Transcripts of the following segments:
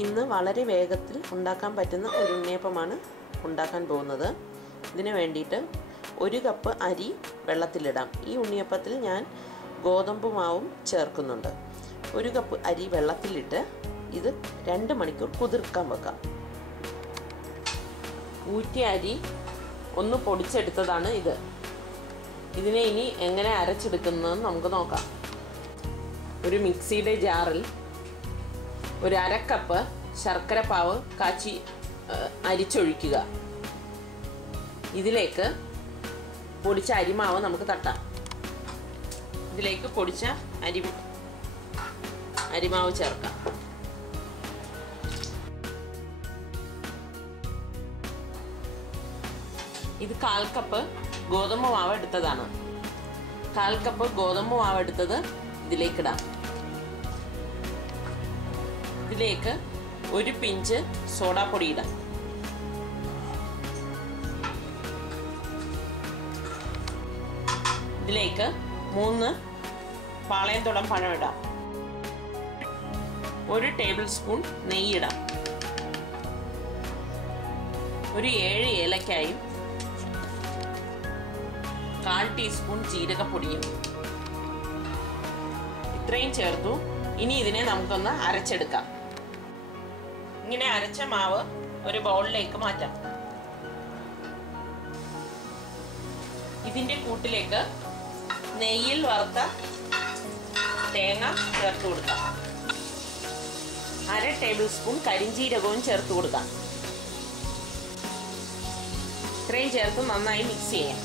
ഇന്ന് വളരെ വേഗത്തിൽ ഉണ്ടാക്കാൻ പറ്റുന്ന ഒരു ഉണ്ണിയപ്പമാണ് ഉണ്ടാക്കാൻ പോകുന്നത്. ഇതിന് വേണ്ടിയിട്ട് 1 കപ്പ് അരി വെള്ളത്തിലിടാം. ഈ ഉണ്ണിയപ്പത്തിൽ ഞാൻ ഗോതമ്പ് മാവും ചേർക്കുന്നുണ്ട്. 1 കപ്പ് അരി വെള്ളത്തിലിട്ട് ഇത് 2 മണിക്കൂർ കുതിർക്കാൻ വെക്കാം. ഊറ്റിയ അരി ഒന്ന് പൊടിച്ചെടുത്തതാണ് ഇത്. ഇതിനെ ഇനി എങ്ങനെ അരച്ചെടുക്കുന്നതെന്ന് നമുക്ക് നോക്കാം. ഒരു മിക്സിയുടെ ജാറിൽ 1/2 കപ്പ് ശർക്കര പാവ് കാച്ചി അരിച്ചൊഴിക്കുക. ഇതിലേക്ക് പൊടിച്ച അരിമാവ് നമുക്ക് തട്ടാം. ഇതിലേക്ക് പൊടിച്ച അരിമാവ് ചേർക്കാം. ഇത് 1/4 കപ്പ് ഗോതമ്പ് മാവ് എടുത്തതാണ്. 1/4 കപ്പ് ഗോതമ്പ് മാവ് എടുത്തത് ഇതിലേക്കിടാം. ഇതിലേക്ക് 1 പിഞ്ച് സോഡാപ്പൊടി ഇടാം. ഇതിലേക്ക് 3 പാളയംതോടൻ പഴം ഇടാം. 1 ടേബിൾ സ്പൂൺ നെയ്യിടാം. ഒരു 7 ഏലക്കായും 1/4 ടീസ്പൂൺ ജീരകപ്പൊടിയും ഇത്രയും ചേർത്തു. ഇനി ഇതിനെ നമുക്കൊന്ന് അരച്ചെടുക്കാം. ഇങ്ങനെ അരച്ച മാവ് ഒരു ബൗളിലേക്ക് മാറ്റാം. ഇതിന്റെ കൂട്ടിലേക്ക് നെയ്യിൽ വറുത്ത തേങ്ങ ചേർത്ത് കൊടുക്കാം. 1/2 ടേബിൾ സ്പൂൺ കരിഞ്ജീരകവും ചേർത്ത് കൊടുക്കാം. ഇത്രയും ചേർത്ത് നന്നായി മിക്സ് ചെയ്യാം.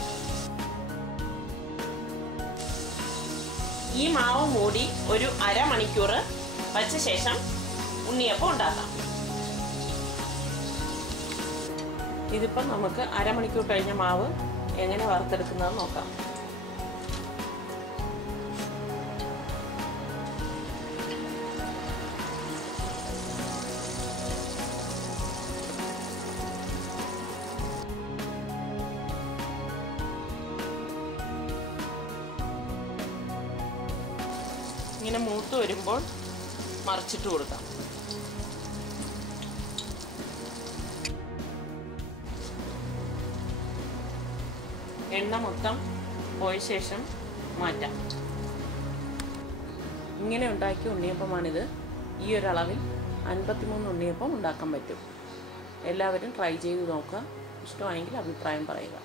ഈ മാവ് മൂടി ഒരു 1/2 മണിക്കൂർ വച്ച ശേഷം ഉണ്ണിയപ്പം ഉണ്ടാക്കാം. ഇതിപ്പം നമുക്ക് 1/2 മണിക്കൂർ കഴിഞ്ഞ മാവ് എങ്ങനെ വറുത്തെടുക്കുന്നതെന്ന് നോക്കാം. ഇങ്ങനെ മൂത്ത് വരുമ്പോൾ മറിച്ചിട്ട് കൊടുക്കാം. എണ്ണ മൊത്തം പോയ ശേഷം മാറ്റാം. ഇങ്ങനെ ഉണ്ടാക്കിയ ഉണ്ണിയപ്പമാണിത്. ഈ ഒരു അളവിൽ 53 ഉണ്ണിയപ്പം ഉണ്ടാക്കാൻ പറ്റും. എല്ലാവരും ട്രൈ ചെയ്ത് നോക്കുക. ഇഷ്ടമായെങ്കിൽ അഭിപ്രായം പറയുക.